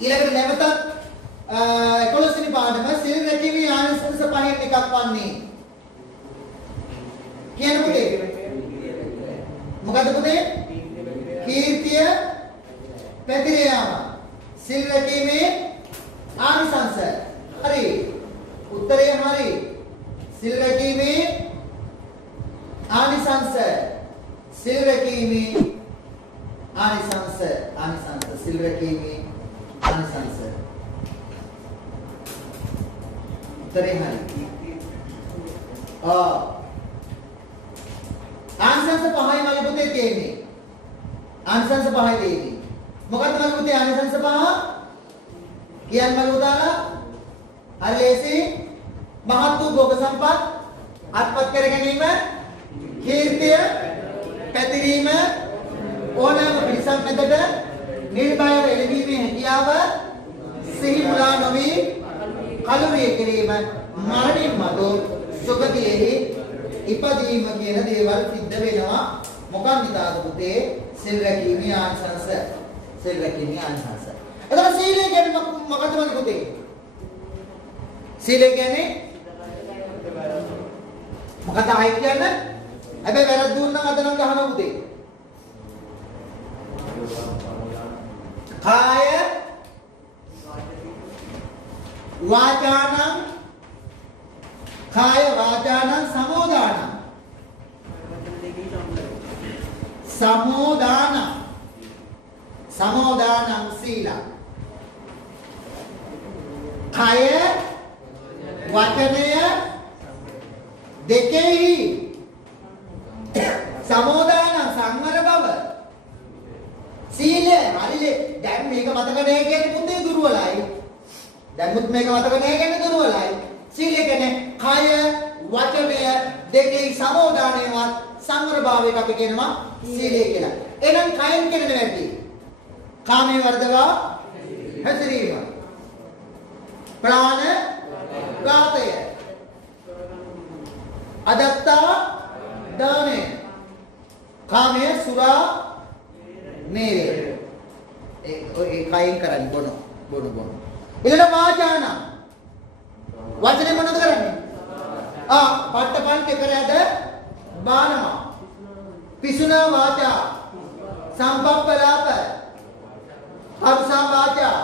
ඊළඟට නැවතත් 11 වෙනි පාඩම සිල් රැකීමේ ආනිසංස පහෙන් එකක් වන්නේ. කියන පුතේ. මොකද්ද පුතේ? කීර්තිය පැතිර යාම. සිල් රැකීමේ ආනිසංස. හරි. උත්තරය හරි. සිල් රැකීමේ ආනිසංස. සිල් රැකීමේ ආනිසංස. සිල් රැකීමේ ආනිසංස. උත්තරේ හරි. ආනිසංස පහයි මගේ පුතේ තියෙන්නේ. ආනිසංස පහයි තියෙන්නේ. මොකක්ද මගේ පුතේ ආනිසංස පහ? කියන්න මගේ පුතාලා. හරි ලේසි. මහත් වූ භෝග සම්පත් අත්පත් කර ගැනීම, කීර්තිය පැතිරීම, ඕනෑම පිරිසක් මැදට නිර්භයව එළඹීමේ හැකියාව, සිහි මුලා නොවි කලුරිය කිරීම, මරණින් මතු සුගතියෙහි ඉපදීම කියන දේවල් සිද්ධ වෙනවා. මොකක් නිසාද පුතේ? සිල් රැකීමේ ආනිසංස. සිල් රැකීමේ ආනිසංස. එතකොට සීලය කියන්නේ මොකක්ද මගේ පුතේ? සීලය කියන්නේ මොකක්ද ආයි කියන්නේ? හැබැයි වැරද්ද දුන්නා නම් අද නම් ගහනවා පුතේ. කාය වාචානං සමෝදානං සීල. කාය වචනය දෙකෙහි සමෝදාන සංවර බව. සීලය හරිලේ. දැන් මේක මතක නැහැ කියන්නේ පුතේ දුර්වලයි. දැන්මුත් මේක මතක නැහැ කියන්නේ දුර්වලයි. සීලය කියන්නේ කය වචනය දෙකේ සමෝදානයවත් සංවර භාවයක අපි කියනවා සීලය කියලා. එහෙනම් කයෙන් කියන්නේ නැති. කාමයේ වර්ධවා හැසිරීම. ප්‍රාණ ඝාතය. අදත්තා දානය. කාමයේ සුරා මේරය. ඒ කයින් කරන්නේ බොන. ඊළඟ වාචාන. වචනේ මොනවද කරන්නේ? පට්ටපන් කෙකරද බානවා. පිසුනා වාචා. සම්පප්පලාප. හර්ෂා වාචා.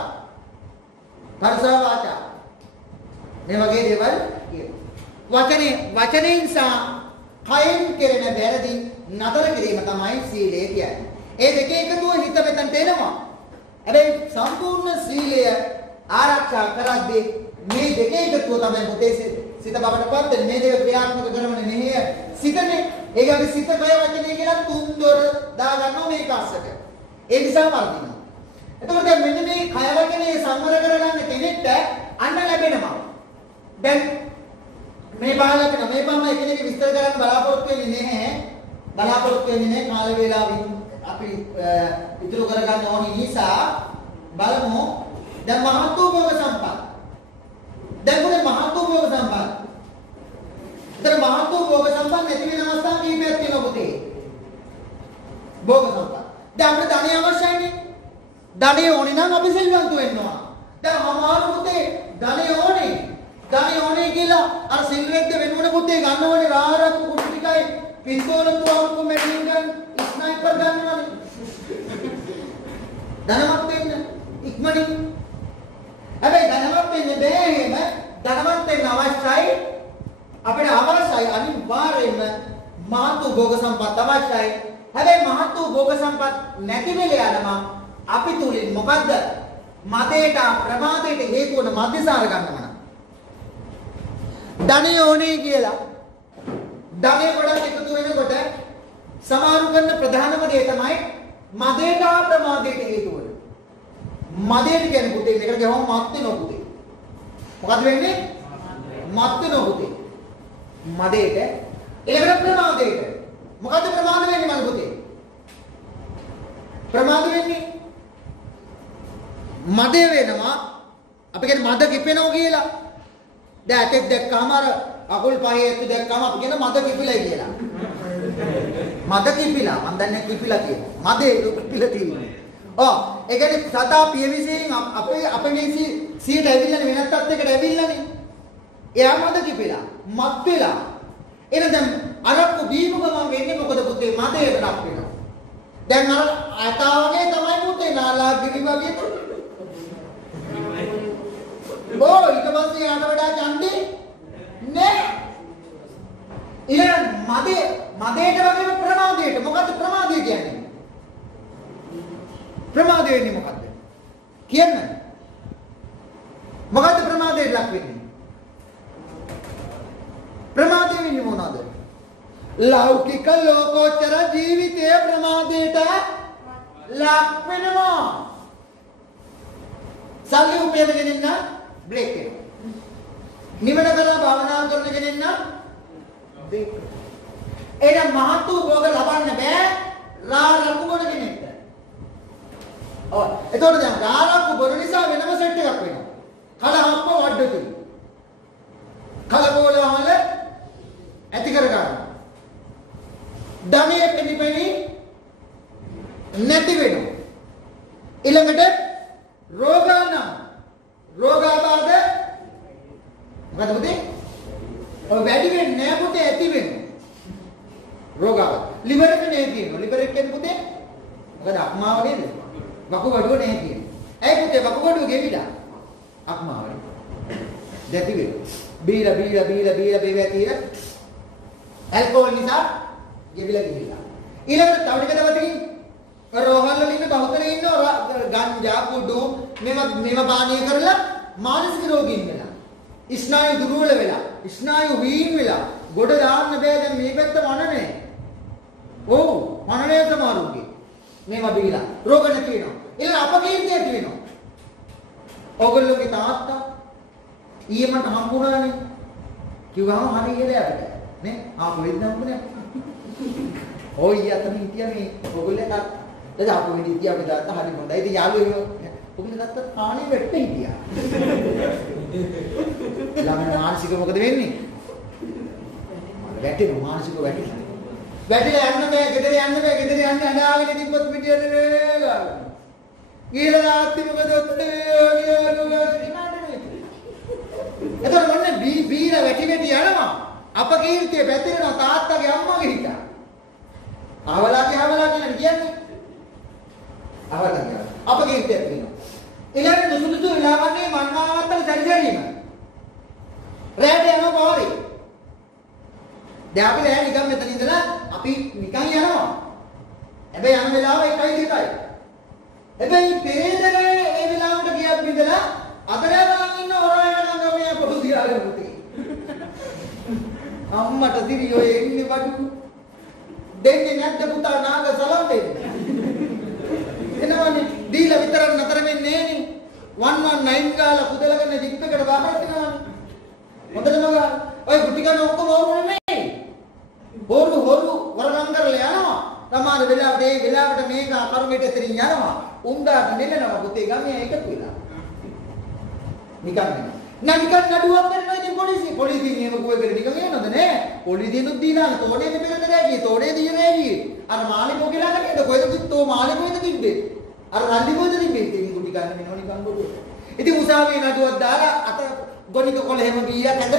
මේ වගේ දේවල් කියනවා. වචනෙන් සහ කයෙන් කෙරෙන වැරදි නතර කිරීම තමයි සීලය කියන්නේ. ඒ දෙක එකතුව හිත මෙතනට එනවා. හැබැයි සම්පූර්ණ සීලය ආරක්ෂා කරද්දී මේ දෙක එකතුව තමයි පුතේ සිත බවට පත් වෙන්නේ. මේ දෙක ක්‍රියාත්මක කරනවනේ මෙහෙය සිතනේ. ඒකගේ සිත කය වචනේ කියලා තුන් දොර දා ගන්නවා මේක අස්සට. ඒ නිසා වර්ධිනවා. එතකොට දැන් මෙන්න මේ කය වචනේ සංවර කරගන්න කෙනෙක්ට අන්න ලැබෙනවා. දැන් මේ බාලකන මේ බම්ම එකිනෙක විස්තර කරන්න බලාපොරොත්තු වෙන්නේ නැහැ. කාල වේලාවෙන් අපි ඉතුරු කරගන්න ඕනි නිසා බලමු. දැන් මහත් වූ භෝග සම්පත්. දැන් මොනේ මහත් වූ භෝග සම්පත්. දැන් මහත් වූ භෝග සම්පත් නැති වෙන අවස්ථා කීපයක් තියෙනවා පුතේ. භෝග සම්පත්. දැන් අපිට ධනෙ අවශ්‍යයිනේ. ධනෙ ඕනේ නම් අපි සිල්වන්ත වෙන්න ඕන. දැන් අමාරු පුතේ ධනෙ ඕනේ කියලා අර සිල්වෙද්ද වෙනුවන පුතේ ගන්න ඕනේ රාරක් කුඩු ටිකයි පිස්තෝල තුවාලු මෙඩින් ගන් ස්නයිපර් ගන්නවනේ. ධනවත් වෙන්න ඉක්මනින්. හැබැයි ධනවත් වෙන්න බෑ එහෙම. ධනවත් වෙන්න අවශ්‍යයි අනිවාර්යයෙන්ම මහත් වූ භෝග සම්පත් අවශ්‍යයි. හැබැයි මහත් වූ භෝග සම්පත් නැති වෙලා යනවා. අපි තුලින් මොකද්ද? මදේට ප්‍රමාදයට හේතු වන මධ්‍යසාර ගන්නවා. ධනෙ ඕනේ කියලා. ධනෙ ගොඩක් එකතු වෙනකොට සමාරු කරන ප්‍රධානම දේ තමයි මදේට ප්‍රමාදයට හේතු වන. මදේට කියන්නේ පුතේ මේකට ගහම මත් වෙනවා පුතේ. මොකද වෙන්නේ? මත් වෙනවා පුතේ. මදේට ඒකට ප්‍රමාදයට. මොකද ප්‍රමාද වෙන්නේ මල් පුතේ? ප්‍රමාද වෙන්නේ මදේ වෙනවා. අපි කියන්නේ මද කිපෙනවා කියලා. දැන් ඇටෙක් දැක්කම අර අකුල් පහේ ඇතු දැක්කම අපි කියන මද කිපිලයි කියලා. මද කිපිලා මන් දන්නේ කිපිලා කියනවා. මදේ කිපිලා තියෙනවා. ඒ කියන්නේ සතා පියවිසින් අපේ සියට ඇවිල්ලානේ වෙනත් තත්යකට ඇවිල්ලානේ. එයා මද කිපිලා, මත් වෙලා. එහෙනම් දැන් අරක්කු බීම ගමන් වෙන්නේ මොකද පුතේ? මදයට ලක් වෙනවා. දැන් අර අතා වගේ තමයි පුතේ නාලා ගිරි වගේ. ඊට පස්සේ යාට වඩා ඡන්දේ නෑ. ඊළඟ මදේට වගේම ප්‍රමාදයට. මොකද්ද ප්‍රමාදය කියන්නේ? ප්‍රමාදය වෙන්නේ මොකද්ද? කියන්න. මොකද්ද ප්‍රමාදයට ලක් වෙන්නේ? ප්‍රමාදය වෙන්නේ මොනවාද? ලෞකික ලෝකෝත්තර ජීවිතයේ ප්‍රමාදයට ලක් වෙනවා. සල්ලි උපයගෙන ඉන්න බ්‍රේක් එක. නිවන කරලා භාවනා කරනගෙන ඉන්න බ්‍රේක්. එහෙනම් මහත් වූ භෝග ලබන්න බෑ රාරක්කු බොන කෙනෙක්ට. එතකොට දැන් රාරක්කු බොන නිසා වෙනම සෙට් එකක් වෙනවා. කලහම්ප වඩතුයි. කලබෝලවල ඇති කර ගන්න. ධනිය පිළිපෙණි නැති වෙනවා. ඊළඟට රෝගාබාධ මොකද පුතේ? ඔය වැඩි වෙන්නේ නැහැ පුතේ ඇති වෙන්නේ. රෝගාබාධ. liver එක නේ තියෙනවා. liver එක කියන්නේ පුතේ මොකද අක්මාව නේද? වකුගඩුව නේ තියෙන්නේ. ඇයි පුතේ වකුගඩුව ගෙවිලා? අක්මාව. දැටි වෙනවා. බීලා තියෙන ඇල්කොහොල් නිසා ගෙවිලා ගිහිල්ලා. ඊළඟට තව ටික දවසකින් රෝහල් වල ඉන්න බහුතරේ ඉන්නවා ගංජා කුඩු මේව පානීය කරලා මානසික රෝගීන් වෙලා. ස්නායු දුර්වල වෙලා, ස්නායු වීන් වෙලා ගොඩ දාන්න බෑ දැන් මේ පැත්ත වනනේ. ඔව් වනනේ සමහරුගේ. මේවා බීලා රෝග නැති වෙනවා. ඊළඟ අපකීර්තිය ඇති වෙනවා. ඕගොල්ලෝගේ තාත්තා ඊයේ මට හම්බුණානේ. කිව්වම හරි ඉලේ අපිට. නේ? කොහෙද හම්බුනේ? ඔය යතන හිටියා මේ ඕගොල්ලෝ තාත්තා. දැන් අපු විදිහට අපි තාත්තා හරි හොඳයි. ඉතින් යාළුවෝ ඔගොල්ලෝ තාත්තා පාණේ වැටෙන්න හිටියා. ළමයි මානසික මොකද වෙන්නේ? වැටෙන මානසික වැටෙන. වැටිලා යන්න බෑ, ගෙදර යන්න බෑ, ගෙදර යන්න අඬාගෙන තිබ්බොත් පිටියට ගාලා. ගිහලා තාත්ති මොකද එතකොට මොන්නේ බීලා වැටි යනවා. අපකීර්තිය පැතිරෙනවා තාත්තගේ අම්මගේ හිත. අහවලා කියලා කියන්නේ. අහවලා කියලා. අපකීර්තිය තියෙනවා. ඊළඟ දුසුදුසු වෙලාවන්නේ මන්නාවත්තල සැරිසැරීම. රැට යනවා පාරේ. දැන් අපි නෑ නිකන් මෙතන ඉඳලා අපි නිකන් යනවා. හැබැයි යන වෙලාව 1යි 2යි. හැබැයි පෙරේදනේ ඒ වෙලාවට ගියක් විඳලා අතරයන් ඉන්න ඔරයන් ගමේ පොඩියාගේ පුතේ. අම්මට දිරියෝ එන්නේ බඩු. දෙන්නේ නැද්ද පුතා නාග සලම් දෙන්නේ. එනවනේ දීලා විතරක් නතර වෙන්නේ නෑනේ. 119 ගාලා කුදලගෙන ජිප් එකට බහරට යනවා. හොඳටම ගා. ඔය කුටි ගන්න ඔක්කොම ඕරු නෙමෙයි. හොරු වරගම් කරලා යනවා. සමහර වෙලාවට මේක කරුමෙට එතරින් යනවා. උන්දාට නෙමෙනවා පුතේ ගමේ එකතු වෙලා. නිකන් නඩුවක් කරනවා ඉතින් පොලිසියෙන් එහෙම කුවෙකට නිකන් එනවද නෑ පොලිසියෙනුත් දීලා තෝඩේ දෙපෙරද දැගියේ තෝඩේ දියනේ ගියේ අර මාළිකෝ කියලා නේද කොහෙද කිත්තෝ මාළිකෝද තිබ්බේ අර රන්දිකෝද තිබ්බේ ඉතින් කුටි ගන්න මෙන්න නිකන් බොරු ඉතින් උසාවියේ නඩුවක් දාලා අත ගොනික කොළ එහෙම බීලා කැඳ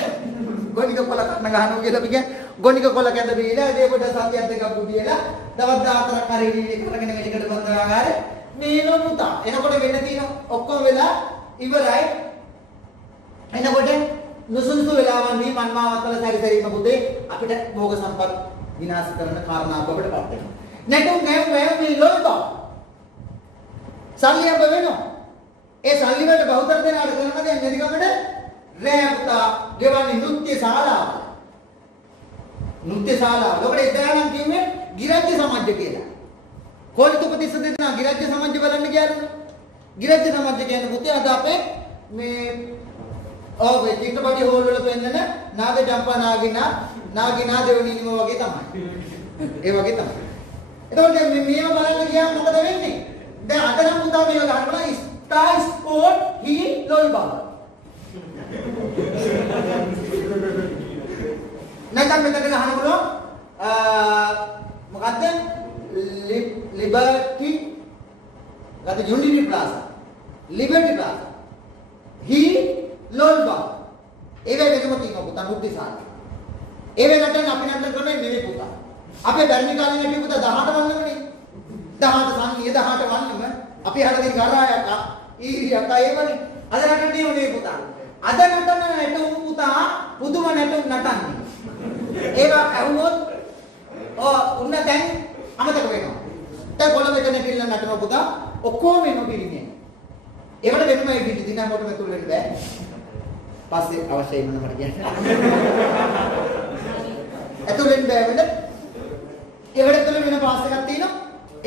ගොනික කොළ කන්න ගහනවා කියලා අපි කියන්නේ ගොනික කොළ කැඳ බීලා ඒකට සතියක් දෙකක් බුදියලා දවස් 14ක් හරි කරගෙන මෙලිකට බඳවාගාර මේ නොමුතා එනකොට වෙන්න තියෙන ඔක්කොම වෙලා ඉවරයි එනකොට නුසුසු වෙලාවන් මේ මන්මාවත්වල සැරිසැරීම පුතේ අපිට භෝග සම්පත් විනාශ කරන කාරණා බවට පත් වෙනවා. නැතුම් නැව් මේ ලෝභ. සල්ලි අප වෙනවා. ඒ සල්ලි වලට බහුතර දෙනාට කරන දේ නැතිකමට රෑපුතා ගෙවන්නේ නෘත්‍ය ශාලාව. නෘත්‍ය ශාලාව. ඔකට ඉතාලම් කියන්නේ ගිරජ්‍ය සමාජය කියලා. කොලිත උපතිස්ස දෙනා ගිරජ්‍ය සමාජය බලන්න කියන්නේ. ගිරජ්‍ය සමාජය කියන්නේ පුතේ අද අපේ මේ ඔව් ඒ චිත්‍රපටි හෝල් වල පෙන්නන නාග ජම්පා නාගිනා දෙවණිනිම වගේ තමයි. ඒ වගේ තමයි. එතකොට මේව බලන්න ගියාම මොකද වෙන්නේ? දැන් අද නම් පුතා මේව ගන්නවා ස්ටාර් ස්පෝර්ට් හී ලොල්බා. නැත්නම් මෙතන ගහන බලෝ මොකද්ද? ලිබර්ටි අද යුනිටි ප්ලාසා, ලිබර්ටි ප්ලාසා, හි ලෝල්බා. ඒවැ වෙනම තියෙනවා පුතා බුද්ධිසාර. ඒවැ නටන අපි නටන ක්‍රමෙ නෙවෙයි පුතා. අපේ බැරණි කාලේ නටි පුතා 18 වන්නමනේ. 18 සංගීය 18 වන්නම අපි හරියට ගරායක් ඊරියක් අයවනේ. අද නටන්නේ නෙවෙයි පුතා. අද නටන නැටුම් පුතා පුදුම නැටුම් නටන්නේ. ඒවා ඇහුවොත් උන්න දැන් අමතක වෙනවා. දැන් කොළඹට නැටිල්ල නටන පුතා ඔක්කොම එනවා පිළිගන්නේ. ඒවට වෙනම එඩිට් දින මොකටද මෙතුල් වෙන්න බෑ. පස්සේ අවශ්‍යයි මොන මට කියන්න. ඇතුලෙන් බෑ වෙන්න. ඒවට තුල වෙන පාස් එකක් තියෙනවා.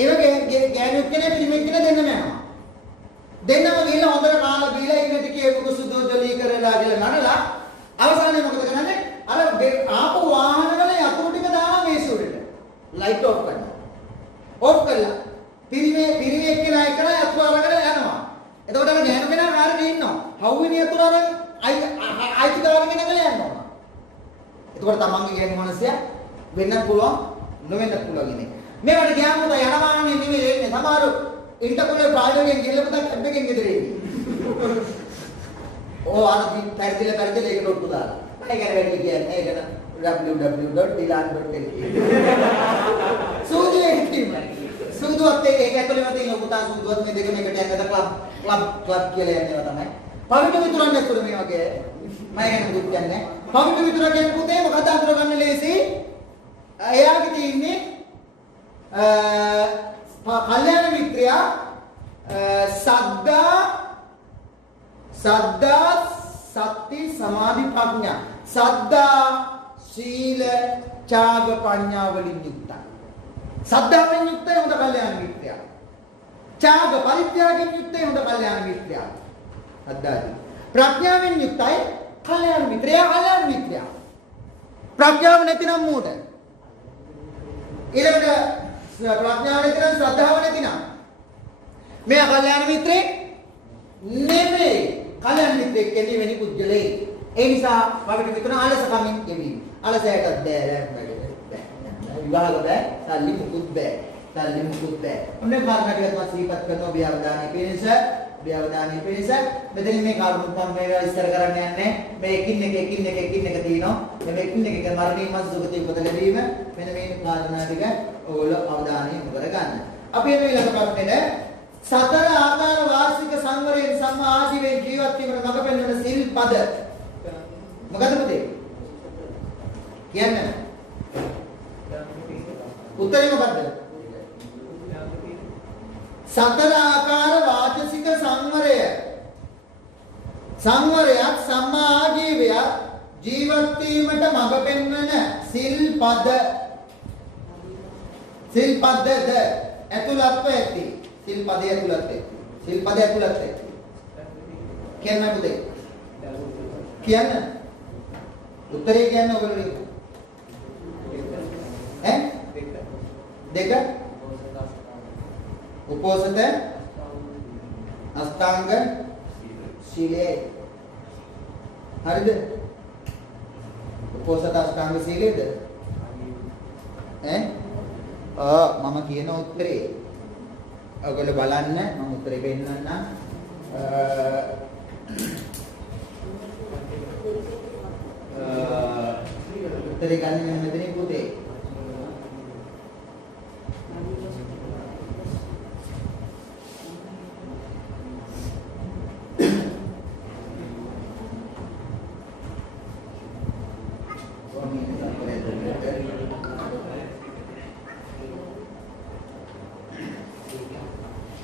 ඒ වගේ ගෑනුත් කෙනෙක් පිළිමෙක් කෙනෙක් දෙන්නම යනවා. දෙන්නම ගිහලා හොඳට කාලා බීලා ඉන්න ටිකේ මොකද සුදෝජලී කරලා කියලා නඩලා අවසානයේ මොකද කරන්නේ? අර ආපු වාහනවල යතුරු ටික දානවා මේසුරේට. ලයිට් ඔෆ් කරනවා. ඔෆ් කළා. පිරිමේ එක්කෙනා යතුරු අරගෙන යනවා. එතකොට අර ගෑනු කෙනා කාර්යයේ ඉන්නවා. හවුවින යතුරු අරගෙන අයිති කරගෙන යනවා. එතකොට තමන්ගේ ගෑනු මනසය වෙන්නත් පුළුවන් නොවෙන්නත් පුළුවන් ඉන්නේ. මේවට ගියාම උදා යනවානේ නෙමෙයි එන්නේ. සමහරු ඉන්ටර්පෝල් ප්‍රායෝගිකයෙන් ගිහලා පුතා කැබ් එකෙන් ගෙදර එන්නේ. අර පැරදිලා ඒකට ඔට්ටු දාලා. ඒක වැඩි කියන්නේ ඒකට www.dilan.lk. සූදු එක්කීම. සූදුවත් ඒක ඇතුළේම තියෙන පුතා සූදුවත් මේ දෙකම එකට යනද ක්ලබ් කියලා යනවා තමයි. පවිතු විතරක් නැතුළු මේ වගේ මම ගැන දුක් කියන්නේ. පවිතු විතරක් කියන පුතේ මොකද අඳුර ගන්න ලේසි. එයාගේ තියෙන්නේ කල්යාණ මිත්‍රයා සද්දා සති සමාධි ප්‍රඥා සද්දා සීල ත්‍යාග ප්‍රඥා වලින් යුක්තයි. සද්ධාවෙන් යුක්තයි හොඳ කල්යාණ මිත්‍රයා. ත්‍යාග පරිත්‍යාගයෙන් යුක්තයි හොඳ කල්යාණ මිත්‍රයා. සද්ධාදී. ප්‍රඥාවෙන් යුක්තයි කල්යාණ මිත්‍රයා. ප්‍රඥාව නැතිනම් මූට. ඊළඟට ප්‍රඥාව නැතිනම් ශ්‍රද්ධාව නැතිනම් මේ කල්යාණ මිත්‍රේ නෙමෙයි. කල්යාණ මිත්‍රෙක් කියන්නේ වෙනි පුජ්‍යලේ. ඒ නිසා වවිත විතර ආලසකමින් කෙවි. ආලසයට බෑ. විවාහක බෑ. සල්ලි මුකුත් බෑ. ඔන්න කාරණාටිකත් මම සිහිපත් කරනවා ව්‍යවධානයේ පිළිස. මෙතන මේ කාරණුත් මම මේවා විස්තර කරන්න යන්නේ. මේ එකින් එක තියෙනවා. මේ එකින් එක මරණින් මස් සුගතිය උපත ලැබීම මෙන්න මේ කාරණා ටික ඔයගොල්ලෝ අවධානය යොමු කරගන්න. අපි මේ ඊළඟ ප්‍රශ්නේ සතර ආකාර වාර්ෂික සංවරයෙන් සම්මා ආජීවයෙන් ජීවත් වීමට මඟ පෙන්වන සිල්පද මොකද පුතේ? කියන්නේ උත්තරේ මොකද්ද? සතර ආකාර වාචසික සංවරයක් සම්මා ආජීවයක් ජීවත් වීමට මඟ පෙන්වන සිල්පදද ඇතුළත්ව ඇති. සිල්පදේ ඇතුළත් ඇති. කියන්න පුතේ. කියන්න. උත්තරේ කියන්න ඔයගොල්ලෝ. දෙක උපෝසත අෂ්ටාංග සීලය. හරිද? උපෝසත අෂ්ටාංග සීලයද? මම කියන උත්තරේ ඔයගොල්ලෝ බලන්න මම උත්තරේ පෙන්නන්නම්. උත්තරේ ගන්න මෙන්න මෙතනින් පුතේ.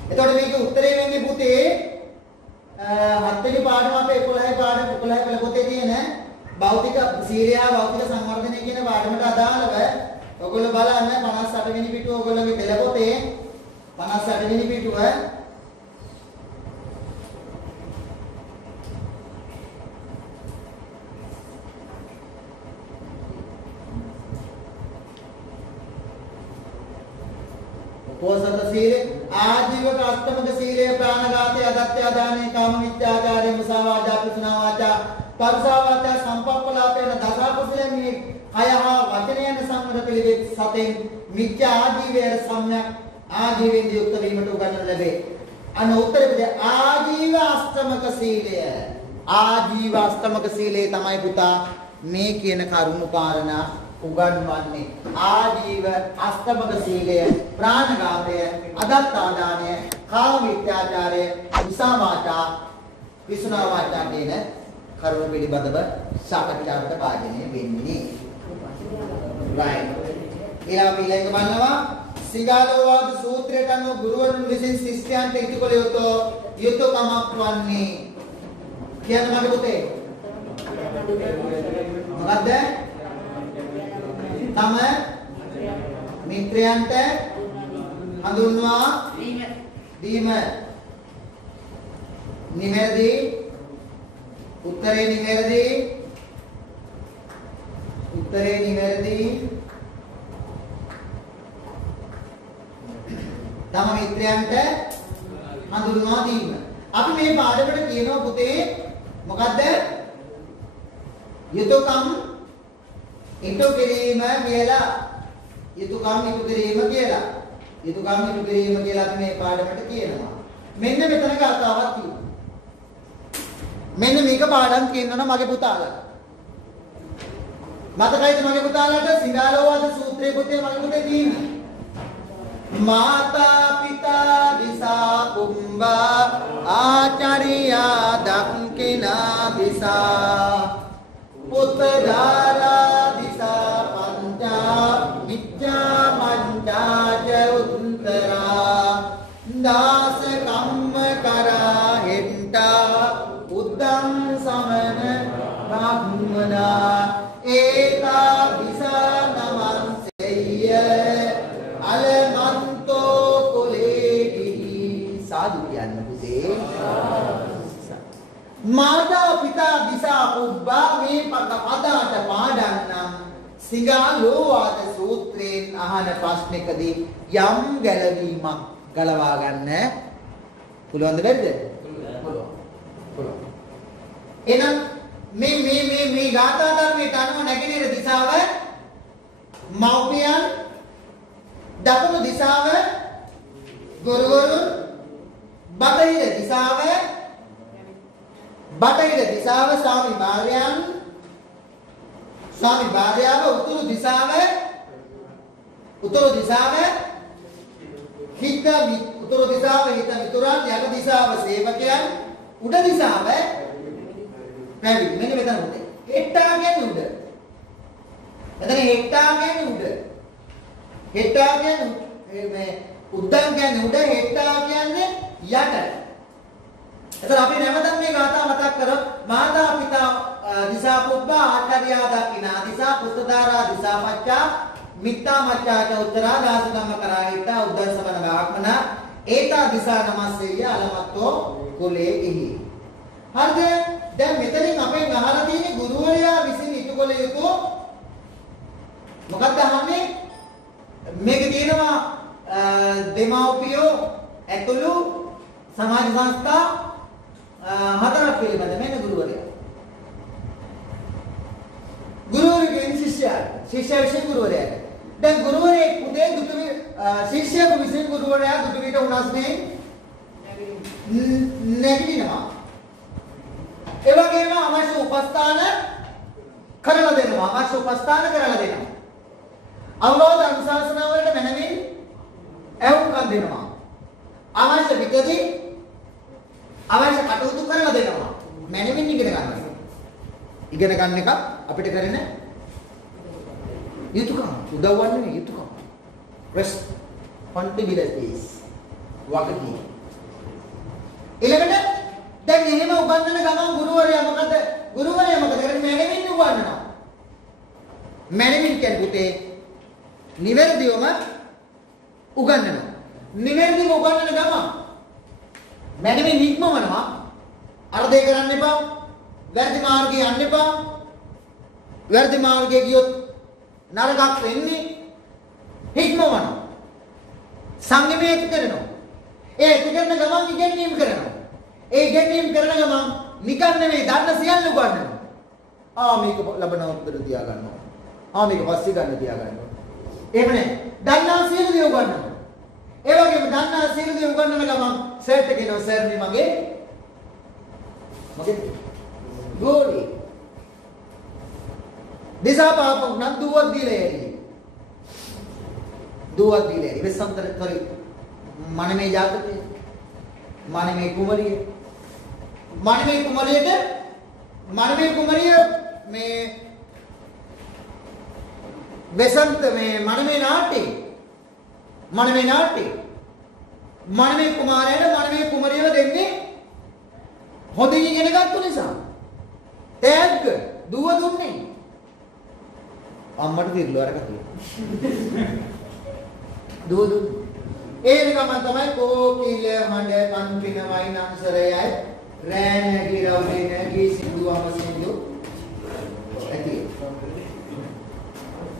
එතකොට මේකේ උත්තරේ වෙන්නේ පුතේ හත්වෙනි පාඩම අපේ 11 පෙළ පොතේ තියෙන භෞතික සීලය භෞතික සංවර්ධනය කියන පාඩමට අදාළව ඔයගොල්ලෝ බලන්න 58 වෙනි පිටුව ඔයගොල්ලෝගේ පෙළ පොතේ 58 වෙනි පිටුව උපෝසත සීලය ආජීවක අෂ්ටමක සීලය ප්‍රාණඝාතය අදත්ත්‍ය අදානය කාම මිත්‍යාචාරය මුසාවාදා පිසුනා වාචා පරුසා වාචා සම්පප්පලාපේන දස කුසලයෙන් මේ කය හා වචනයන් සංවර පිළිවෙත් සතෙන් මිත්‍යා ආජීවයට සම්‍යක් ආජීවෙන් යුක්ත වීමට උගන්වන ලැබේ. අන්න උත්තරේ ආජීව අෂ්ටමක සීලය. ආජීව අෂ්ටමක සීලය තමයි පුතා මේ කියන කරුණු කාරණා උගන්වන්නේ. ආජීව අෂ්ටමක සීලය ප්‍රාණඝාතය, අදත්තාදානය, කාම මිත්‍යාචාරය, මුසාවාචා, විසුනා වාචා කියන කරුණු පිළිබඳව සාකච්ඡාවට භාජනය වෙන්නේ. right. ඊළඟ බලනවා සිගාලෝවාද සූත්‍රයට අනුව ගුරුවරුන් විසින් ශිෂ්‍යයන්ට ඉටු කළ යුතුකමක් වන්නේ කියන්න මට පුතේ. මොකද්ද? තම මිත්‍රයන්ට හඳුන්වා දීම. නිවැරදි උත්තරේ නිවැරදි. උත්තරේ නිවැරදි. තම මිත්‍රයන්ට හඳුන්වා දීම. අපි මේ පාඩමට කියනවා පුතේ මොකද්ද? යුතුයකම් ඉටු කිරීම කියලා. යුතුයකම් ඉටු කිරීම කියලා. යුතුයකම් ඉටු කිරීම කියලා අපි මේ පාඩමට කියනවා. මෙන්න මෙතන කතාවක් තියෙනවා. මෙන්න මේක පාඩම් කියනවා මගේ පුතාලා. මතකයිද මගේ පුතාලාට සිංහලෝවාද සූත්‍රයේ පුතේ මගේ පුතේ තියෙන්නේ. माता पिता दिशा कुंभा आचार्या दक्षिणा दिशा पुत्रारा दिशा पंचा मिथ्या मंचा च उत्तरा दास कम्म करा हेंटा उद्दम समन ब्राह्मणा एता दिशा नमस्तेय अलमंतो कुलेगी साधु ज्ञान पुते माता पिता दिशा उब्बा में पदाට පාඩන්නම් සිංහලෝවාද සූත්‍රයෙන් අහන ප්‍රශ්නකදී යම් ගැලවීමක් ගලවා ගන්න පුළුවන්ද බැරිද? පුළුවන්. එහෙනම් මේ ගාථා ධර්මයට අනුව නැගෙනහිර දිශාව මව්පියන්, දකුණු දිශාව ගුරුවරුන්, බටහිර දිශාව ස්වාමි භාර්යයන්, ස්වාමි භාර්යාව, උතුරු දිශාව හිත මිතුරන්, යට දිශාව සේවකයන්, උඩ දිශාව පැවිදි. මෙන්න මෙතන උඩ. හෙට්ටා කියන්නේ උඩ. එතන හෙට්ටා කියන්නේ උඩ. හෙට්ටා කියන්නේ මේ උද්දන් කියන්නේ උඩ, හෙට්ටා කියන්නේ යට. එතන අපි නැවතත් මේ ගාථා මතක් කරමු. මාතා පිතා දිසා පුබ්බා ආචාර්යා දක්ඛිනා දිසා පුත්‍රදාරා දිසා මච්චා මිත්තා මච්චාට උත්තරා දාසකම්ම කරාහිතා උද්දන් සමන බ්‍රාහ්මණ ඒතා දිසා නමස්සෙය අලමත්තෝ කුලේහි. හරිද? දැන් මෙතනින් අපෙන් අහලා තියෙන්නේ ගුරුවරයා විසින් ඉටු කළ යුතු මොකක්ද අහන්නේ? මේක තියෙනවා දෙමව්පියෝ ඇතුළු සමාජ සංස්ථා හතරක් පිළිබඳ. මෙන්න ගුරුවරයා. ගුරුවරයාගෙන් ශිෂ්‍යයාට, ශිෂ්‍යයා විසින් ගුරුවරයාට. දැන් ගුරුවරයෙක් පුතේ දුටුවි ශිෂ්‍යයෙකු විසින් ගුරුවරයා දුටුවිට උනස්නේ නැගිටිනවා. ඒ වගේම අවශ්‍ය උපස්ථාන කරලා දෙනවා. අවබෝධ අනුශාසනා වලට මැනවින් ඇහුම්කන් දෙනවා. අවශ්‍ය විකදී අවශ්‍ය කටයුතු කරලා දෙනවා. මැනවින් ඉගෙන ගන්නවා. ඉගෙන ගන්න එක අපිට කරන යුතුයකම. උදව්වන්නේ යුතුයකම. responsibilities. වගකීම්. ඊළඟට දැන් එහෙම උගන්වන ගමන් ගුරුවරයා මොකද කරන්නේ? මැනවින් උගන්වනවා. මැනවින් කියන්නේ පුතේ නිවැරදිවම උගන්වනවා. නිවැරදිව උගන්වන ගමන් මැනවින් හික්මවනවා. අර දෙය කරන්න එපා. වැරදි මාර්ගේ යන්න එපා. වැරදි මාර්ගේ ගියොත් නරකක් වෙන්නේ. හික්මවනවා. සංයමයෙන් කරනවා. ඒ කරන ගමන් ඉගෙනීම කරනවා. ඒ ඉගෙනීම කරන ගමන් නිකන් නෙවෙයි දන්න සියල්ල උගන්වනවා. මේක ලබන උත්තර තියා ගන්නවා. මේක පස්සේ ගන්න තියා ගන්නවා. එහෙම නැහැ. දන්නා සියලු දේ උගන්වනවා. ඒ වගේම දන්නා සියලු දේ උගන්වන ගමන් සර්ට කියනවා සර් මේ මගේ ගෝලි. දිසා පාපු නම් දුවක් දීලා යයි. දුවක් දීලා යයි. වෙස්සන්තර කරි. මනමේ ජාතකයේ මනමේ කුමරිය. මනමේ කුමරිය මේ වෙසන්ත මේ මනමේ නාට්‍යයේ මනමේ කුමාරයාට මනමේ කුමරියව දෙන්නේ හොඳින් ඉගෙන ගත්ත නිසා. තෑග්ග දුව දුන්නේ. අම්මට දිර්ලු අර කතිය. දුව දුන්නේ. ඒ නිකම්ම තමයි කෝකිල හඬ කන්පින වයින්සරයයි රෑ නැගී රවුනේ නැගී සින්දුවම සින්දු ඇති.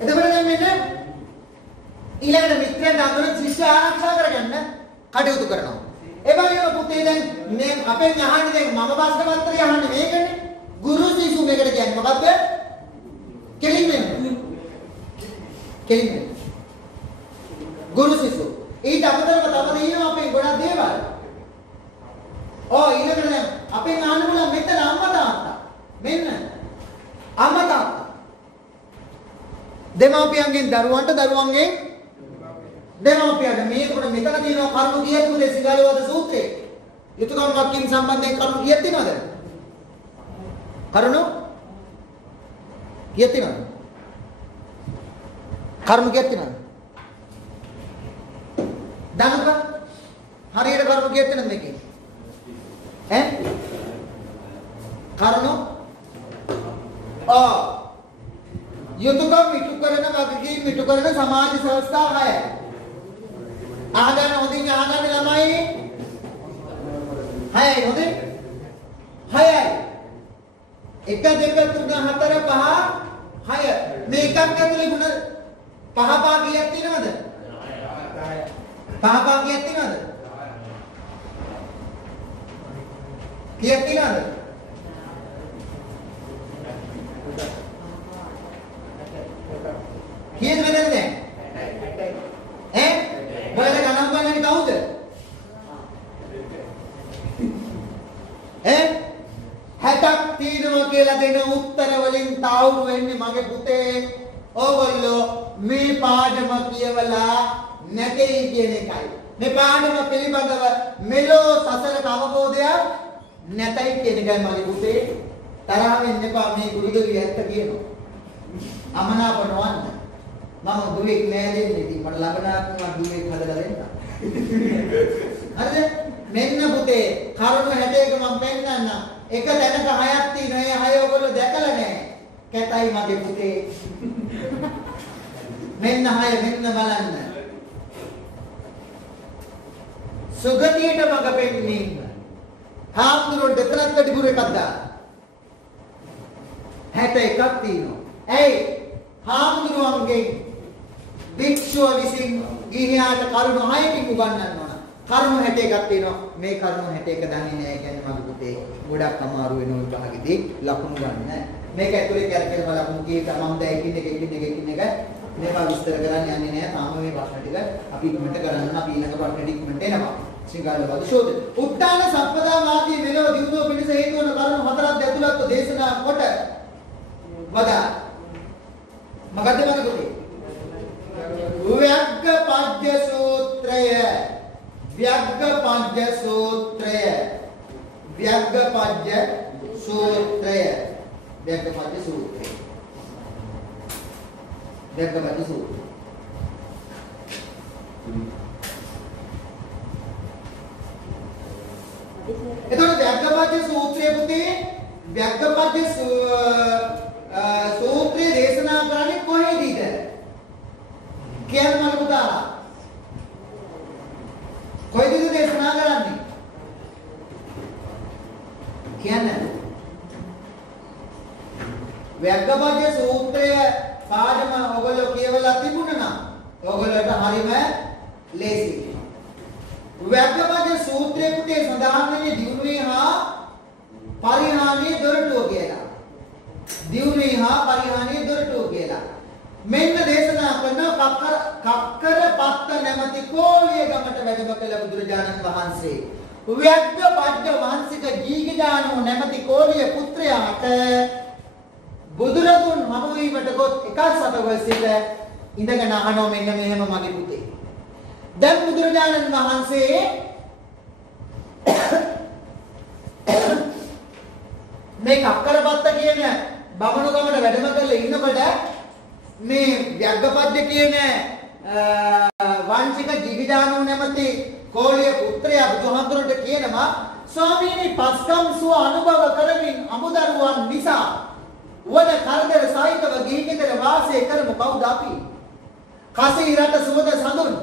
එතකොට දැන් මෙන්න ඊළඟට මිත්‍රයන් අඳුන ශිෂ්‍ය ආරක්ෂා කරගන්න කටයුතු කරනවා. ඒ වගේම පුතේ දැන් මේ අපෙන් අහන්නේ දැන් මම ප්‍රශ්න පත්‍රය අහන්නේ මේකනේ. ගුරු ශිෂ්‍ය මේකට කියන්නේ මොකද්ද? කෙලින්ම. ගුරු ශිෂ්‍ය. ඊට අමතරව තව තියෙනවා අපේ ගොඩක් දේවල්. ඊළඟට දැන් අපෙන් අහන්න පුළුවන් මෙතන අම්මා තාත්තා. මෙන්න අම්මා තාත්තා. දෙමාපියන්ගෙන් දරුවන්ට දරුවන්ගෙන් දෙමාපියන්ට මේකට මෙතන තියෙනවා කරුණු කීයක් තුනේ සිංහලවද සූත්‍රයේ. යුතුයකම් වක්කින් සම්බන්ධයෙන් කරුණු කීයක් තියෙනවද? කරුණු කීයක් තියෙනවද? කරුණු කීයක් තියෙනවද? දනුක හරියට කරුණු කීයක් තියෙනවද මේකේ? කරුණු යුතුයකම් ඉටු කරන වගකීම් ඉටු කරන සමාජ සංස්ථා 6යි. අහගන්න හොඳින් අහගන්න ළමයි 6යි හොඳේ 6යි 1 2 3 4 5 6 මේ එකක් ඇතුලේ ගුණ පහ කීයක් තියෙනවද? පහ කීයක් තියෙනවද? කීයක් තියෙනවද? කීයද මෙතන දැන්? බලන්න ගණන් බලන්නේ කවුද? 60ක් තියෙනවා කියලා දෙන උත්තර වලින් තාවුරු වෙන්නේ මගේ පුතේ. ඕගොල්ලෝ මේ පාඩම කියවලා නැtei කියන එකයි. මේ පාඩම පිළිබඳව මෙලෝ සසරක අවබෝධයක් නැතයි කියන එකයි මගේ පුතේ. තරහ වෙන්න එපා මේ ගුරුතුමෝ ඇත්ත කියනවා. අමනාප නොවන්න. මම දුවෙක් නෑ දෙන්නේ. ඉතින් මට ලබනාත්මක දුවෙක් හදලා දෙන්න. හරිද? මෙන්න පුතේ කරුණ 61 මම පෙන්නන්න. එක තැනක 6ක් තියෙනවා. ඒ 6 ඔයගොල්ලෝ දැකලා නෑ. කැතයි මගේ පුතේ. මෙන්න 6 මෙන්න බලන්න. සුගතියට මඟ පෙන්වීම. හාමුදුරුවෝ දෙතරක් වැඩිපුර එකක් දාන්න. 61ක් තියෙනවා. ඇයි? හාමුදුරුවන්ගේ භික්ෂුව විසින් ගිහියාට කරුණු 6කින් උගන්වන්න ඕන. කරුණු 61ක් තියෙනවා. මේ කරුණු 61 දන්නේ නැහැ කියන්නේ මගේ පුතේ ගොඩක් අමාරු වෙන ඔය භාගෙදී ලකුණු ගන්න නෑ. මේක ඇතුලේ කරකෙනම ලකුණු කීයක මම දැන් එකින් එක මේවා විස්තර කරන්න යන්නේ නෑ. තාම මේ ප්‍රශ්න ටික අපි ඉක්මනට කරන්න. අපි ඊළඟ ප්‍රශ්නෙට ඉක්මනට එනවා. සිංහල වද ශෝධ. උත්තාන සම්පදා වාදී මෙලොව දියුණුව පිණිස හේතු වන කරුණු 4ක් ඇතුළත්ව දේශනා කොට වදා. මොකද මගේ පුතේ? ව්‍යග්ගපජ්ජ සූත්‍රය ව්‍යග්ගපජ්ජ සූත්‍රය ව්‍යග්ගපජ්ජ සූත්‍රය ව්‍යග්ගපජ්ජ සූත්‍රය ව්‍යග්ගපජ්ජ සූත්‍රය එතකොට ව්‍යග්ගපජ්ජ සූත්‍රය පුතේ ව්‍යග්ගපජ්ජ සූත්‍රය දේශනා කරන්නේ කොහේදීද? කියන්න මල පුතාලා. කොහෙදද දේශනා කරන්නේ? කියන්න. ව්‍යග්ගපජ්ජ සූත්‍රය පාඩම ඔයගොල්ලෝ කියවලා තිබුණා නම් ඔයගොල්ලන්ට හරිම ලේසියි. ව්‍යග්ගපජ්ජ සූත්‍රයේ පුතේ සඳහන් වෙන්නේ දියුණුවේ හා පරිහානියේ දොරටුව කියලා. දියුණුවේ හා පරිහානියේ දොරටුව කියලා. මෙන්න දේශනා කරනවා කක්කර පත්ත නැමැති කෝලිය ගමට වැඩම කළ බුදුරජාණන් වහන්සේ ව්‍යග්ගපද්ද වංශික ජීගදානෝ නැමැති කෝලිය පුත්‍රයාට බුදුරදුන් හමු වීමට ගොස් එක සතව සිට ඉඳගෙන අහනවා මෙන්න මෙහෙම මගේ පුතේ. දැන් බුදුරජාණන් වහන්සේ මේ කක්කරපත්ත කියන බමුණු ගමට වැඩම කරලා ඉන්නකොට මේ ව්‍යග්ගපද්ද කියන වංශික ජීවිදානෝ නැමැති කෝලිය පුත්‍රයා බුදුහාමුදුරන්ට කියනවා ස්වාමීනි පස්කම් සුව අනුභව කරමින් අමුදරුවන් නිසා වන කරදර සහිතව ගිහිගෙදර වාසය කරමු කවුද අපි? කසී රට සුවඳ සඳුන්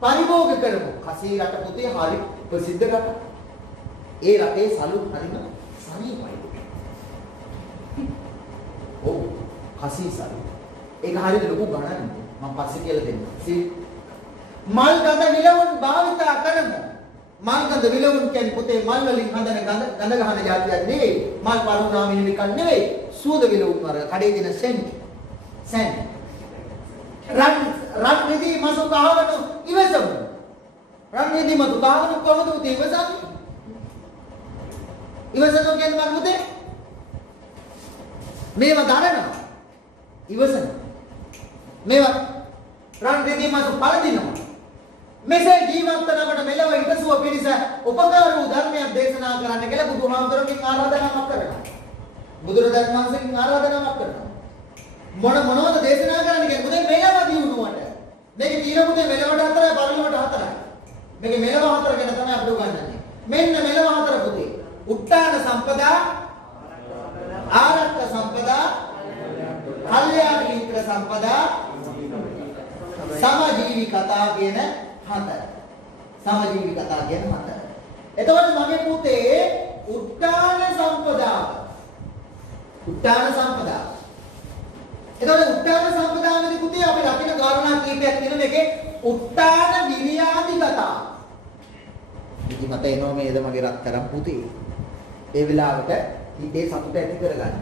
පරිභෝග කරමු. කසී රට පුතේ හරි ප්‍රසිද්ධ රට. ඒ රටේ සලුන් හරිම සමීපයි. ඔව් කසී සලුන්. ඒක හරියට ලොකු ගණන්. මම පස්සේ කියලා දෙන්නම්. මල් ගඳ විලවුන් භාවිතා කරමු. මල් ගඳ විලවුන් කියන්නේ පුතේ මල් වලින් හදන ගඳ ගහන જાතියක් නෙවෙයි. මල් පරුණා මිනිමිකක් නෙවෙයි. සුවඳ විලවුන් වල කඩේ දෙන සෙන්ට්. රන් රිදී මසු කහවණු ඉවසමු. රන් රිදී මසු කහවණු කොහොමද උදේ ඉවසන්නේ? ඉවසනවා කියන්නේ මම පුතේ මේවා දරනවා. ඉවසන. මේවා රන් රිදී මසු පළදිනවා. මෙසේ ජීවත් වනකොට මෙලව හිතසුව පිණිස උපකාර වූ ධර්මයක් දේශනා කරන්න කියලා බුදුහාමුදුරන්ගෙන් ආරාධනාවක් කරනවා. බුදුරජාණන් වහන්සේගෙන් ආරාධනාවක් කරනවා. මොනවද දේශනා කරන්න කියන්නේ? මුදේ මෙලව දිනුවට. මේක තීර මුදේ මෙලවට 4යි පරිලවට 4යි. මේක මෙලව 4 ගැන තමයි අපිට උගන්වන්නේ. මෙන්න මෙලව 4 පුතේ. උත්තාන සම්පදා, ආරක්ක සම්පදා, කල්යාණ මිත්‍ර සම්පදා, සමජීවි කතා කියන 4. සමජීවි කතා කියන 4. එතකොට මගේ පුතේ උත්තාන සම්පදාව. උත්තාන සම්පදාව. එතකොට උත්තාන සම්පදාවේදී පුතේ අපි රකින්න කාරණා කීපයක් තියෙන එකේ උත්තාන විරියාදිගතා. ඉතින් මට එනවා මේද මගේ රත්තරන් පුතේ. ඒ වෙලාවට හිතේ සතුට ඇති කරගන්න.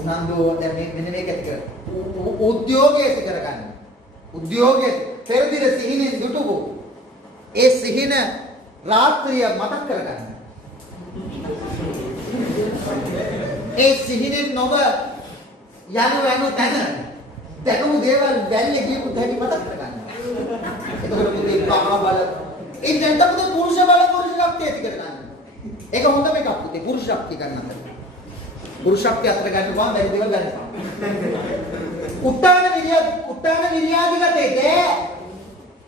උනන්දු දැන් මෙන්න මේක ඇති කර. උද්‍යෝගය ඇති කරගන්න. උද්‍යෝගයේ පෙරදිර සිහිනෙන් දුටුවෝ. ඒ සිහින රාත්‍රිය මතක් කරගන්න. ඒ සිහිනෙන් නොව යනු තැන දැනුම දේවල් වැල්ලේ ගියපු තැන මතක් කරගන්න. එතකොට පුතේ පහ බල ඒ දැන් තමයි පුරුෂ බල පුරුෂ ශක්තිය ඇති කරගන්න. ඒක හොඳම එකක් පුතේ පුරුෂ ශක්තිය ගන්න අතර. පුරුෂ ශක්තිය අතර ගන්න බෑ බැරි දේවල් ගන්න. උත්තාන විරියාදිගතේ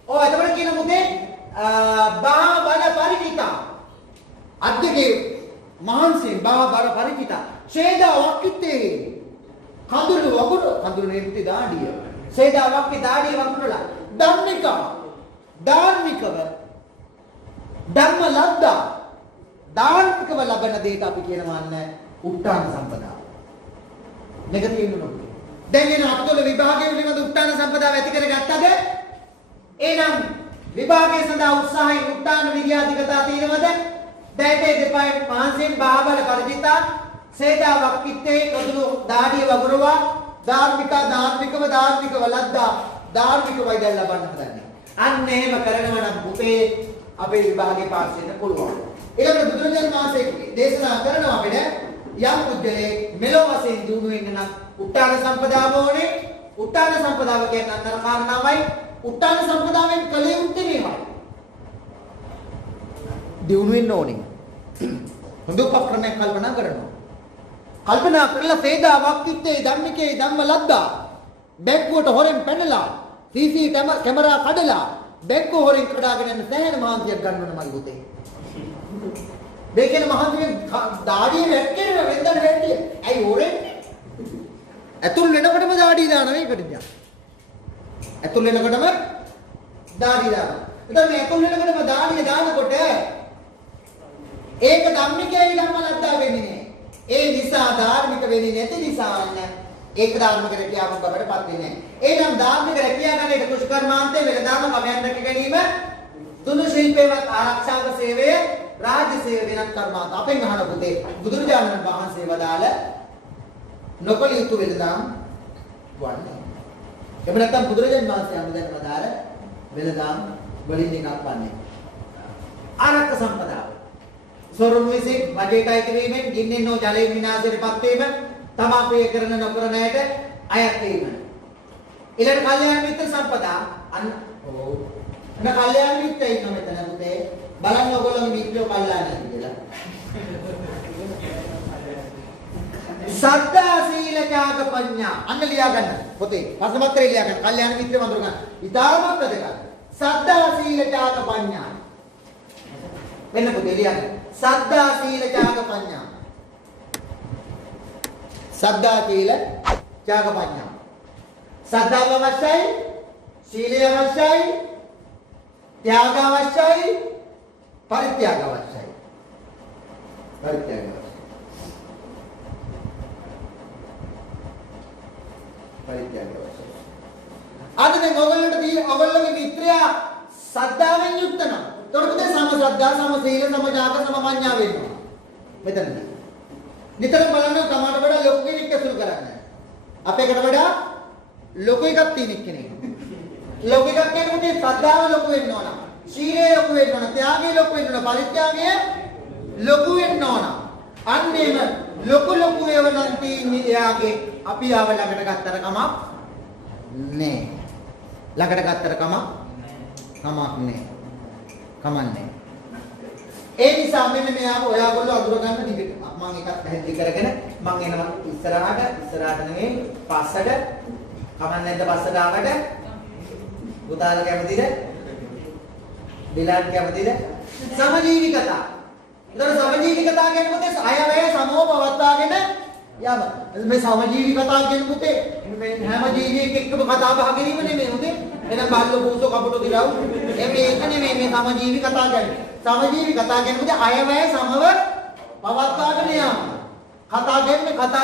ඔය එතකොට කියන පුතේ බා බල පරිවිතා අද්දගේ මහන්සියෙන් බා බල පරිවිතා ඡේදා වක්කිතේ කඳුළු වගුරු කඳුළු නෙපති දාඩිය ඡේදා වක්කි දාඩිය වගුරුලා ධාර්මිකව ධර්ම ලද්දා ධාර්මිකව ලබන දෙයට අපි කියනවා අන්න උත්තාන සම්පදාය. මේක තියෙනවා. දැන් එන අපතොල විභාගයේ පිළිබඳ උත්තාන සම්පදාය ඇති කරගත්තද? එහෙනම් විභාගයේ සඳහා උත්සාහයෙන් උත්තාන විද්‍යාධිගතා තියෙනවද? දැයිතේ දෙපයි පහන්සියෙන් බාබල පරිචිතා සේදා වක්කිත්තේ කඳුළු දාඩිය වගුරුවා ධාර්මිකව ලද්දා ධාර්මිකවයි දැන් ලබන්න හදන්නේ. අන්න එහෙම කරනවා නම් පුතේ අපේ විභාගේ පාස් වෙන්න පුළුවන්. ඊළඟ බුදුරජාණන් වහන්සේ දේශනා කරනවා අපිට යම් පුද්ගලයෙක් මෙලොව වශයෙන් දිනු වෙන්න නම් උත්තාන සම්පදාව ඕනේ. උත්තාන සම්පදාව කියන්නේ අnder කාරණාවයි. උත්තාන සම්පදාවෙන් කළ යුත්තේ මේවයි. දිනු වෙන්න ඕනේ. හොඳ උපක්‍රමයක් කල්පනා කරනවා. කල්පනා කරලා සේදා වක්කිත්තේ ධම්මිකේ ධම්ම ලද්දා බැක්කුවට හොරෙන් පැනලා සීසී කැමරා කඩලා බැක්කුව හොරෙන් කඩාගෙන යන සෑහෙන මහන්සියක් ගන්නවන මගේ පුතේ. දෙකේන මහන්සියෙන් දාඩිය වැක්කේන වෙන්දට වැට්ටිය. ඇයි හොරෙන්? ඇතුල් වෙනකොටම දාඩිය දානවා මේකට දිහා. ඇතුල් වෙනකොටම දාඩිය දානවා. එතකොට මේ ඇතුල් වෙනකොටම දාඩිය දානකොට ඒක ධම්මිකේ ධම්ම ලද්දා වෙන්නේ නෑ. ඒ නිසා ධාර්මික වෙන්නේ නැති නිසා ඒක ධාර්මික රැකියාවක් බවට පත් වෙන්නේ නැහැ. එහෙනම් ධාර්මික රැකියාව ගන්නට කුෂ්කර්මාන්තයේ වෙනදාම කමයන් රැක ගැනීම දුනු ශිල්පේවත් ආරක්ෂාක සේවය රාජ්‍ය සේවය වෙනත් කර්මාන්ත. අපෙන් අහන පුතේ බුදුරජාණන් වහන්සේ වදාළ නොකළ යුතු වෙනදාම් වන්නේ. එහෙම නැත්නම් බුදුරජාණන් වහන්සේ අනුදැන වදාළ වෙනදාම් වලින් එකක් වන්නේ. ආරක්ක සම්පදාව. සොරුන් විසින් වජේට අයිති වීමෙන් ගින්නෙන් හෝ ජලයෙන් විනාශයටපත් වීම, තමා ප්‍රිය කරන නොකරන අයට අයත් වීම. ඊළඟ කල්යාණ මිත්‍ර සම්පදා අන්න කල්යාණ මිත්‍ර ඉන්න මෙතන පුතේ බලන්න ඔයගොල්ලෝගේ මිත්‍රයෝ කල්යාණ නැති කියලා. සද්ධා සීල ත්‍යාග ප්‍රඥා අන්න ලියා ගන්න පොතේ පසමත්‍රේ ලියා ගන්න කල්යාණ මිත්‍ර වඳුර ගන්න. ඉතාලමත් වැදගත්. සද්ධා සීල ත්‍යාග ප්‍රඥා වෙන්න පුතේ ලියා ගන්න. සද්ධා සීල ත්‍යාග ප්‍රඥා. සද්ධා සීල ත්‍යාග ප්‍රඥා. සද්ධාව අවශ්‍යයි, සීලය අවශ්‍යයි, ත්‍යාග අවශ්‍යයි, පරිත්‍යාග අවශ්‍යයි. පරිත්‍යාග අවශ්‍යයි. පරිත්‍යාග අවශ්‍යයි. අද දැන් ඔයගොල්ලෝගේ මිත්‍රයා සද්ධාවෙන් යුක්ත නම් එතකොට සම ශ්‍රද්ධා, සම සීල, සම ත්‍යාග, සම ප්‍රඥා වෙනවා. මෙතනදී. නිතරම බලන්න තමාට වඩා ලොකු කෙනෙක් ඇසුරු කරන්න. අපේකට වඩා ලොකු එකක් තියෙන කෙනෙක්. ලොකු එකක් කියනකොට ශ්‍රද්ධාව ලොකු වෙන්න ඕන. සීලය ලොකු වෙන්න ඕන. ත්‍යාගය ලොකු වෙන්න ඕන. පරිත්‍යාගය ලොකු වෙන්න ඕන. අන්නේම ලොකු ඒවා නම් තියෙන්නේ එයාගේ අපි ආව ළඟට ගත්තර කමක් නෑ. ළඟට ගත්තර කමක් නෑ. කමන්නේ. ඒ නිසා මෙන්න මෙයාව ඔයාගොල්ලෝ අඳුර ගන්න දිගට මම එකක් පැහැදිලි කරගෙන මම එනවා ඉස්සරහට නෙවෙයි පස්සට. කමන්නේ නැද්ද පස්සට ආවට? පුතාලා කැමතිද? දිලාන් කැමතිද? සමජීවිකතා. ඒතර සමජීවිකතා කියන්නේ අයවැය සමව පවත්වාගෙන යම. මේ සමජීවිකතා කියන්නේ පුතේ මේ හැම ජීවියෙක් එක්කම කතා බහ කිරීම නෙමෙයි උදේ. එහෙනම් බල්ල පූසෝ කපුටු දිරව් මේක නෙමෙයි මේ සමජීවිකතා කියන්නේ. සමජීවිකතා කියන්නේ පුතේ අයවැය සමව පවත්වාගෙන යම. කතා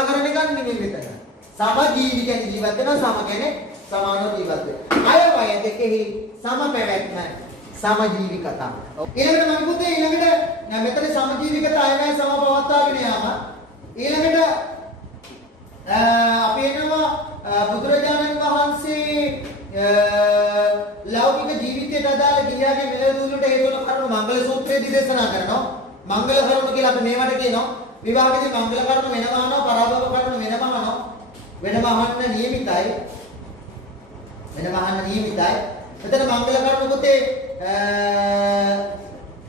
කරන එක නෙමෙයි මෙතන. සමජීවි කියන්නේ ජීවත් වෙන සම කියන්නේ සමානව ජීවත් වෙන. අයවැය දෙකෙහි සම පැවැත්ම සමජීවිකතා. ඊළඟට මම පුතේ මෙතන සමජීවිකතා අයවැය සම පවත්වාගෙන යාම. ඊළඟට අපි එනවා බුදුරජාණන් වහන්සේ ලෞකික ජීවිතයට අදාළ ගියාගේ මෙලොවුලට හේතු වන කරුණු මංගල සූත්‍රයේදී දේශනා කරනවා. මංගල කරුණු කියලා අපි මේවට කියනවා. විවාහයේදී මංගල කරුණු වෙනම අහනවා, පරාභව කරුණු වෙනම අහනවා. වෙනම අහන්න නියමිතයි. මෙතන මංගල කරුණු පුතේ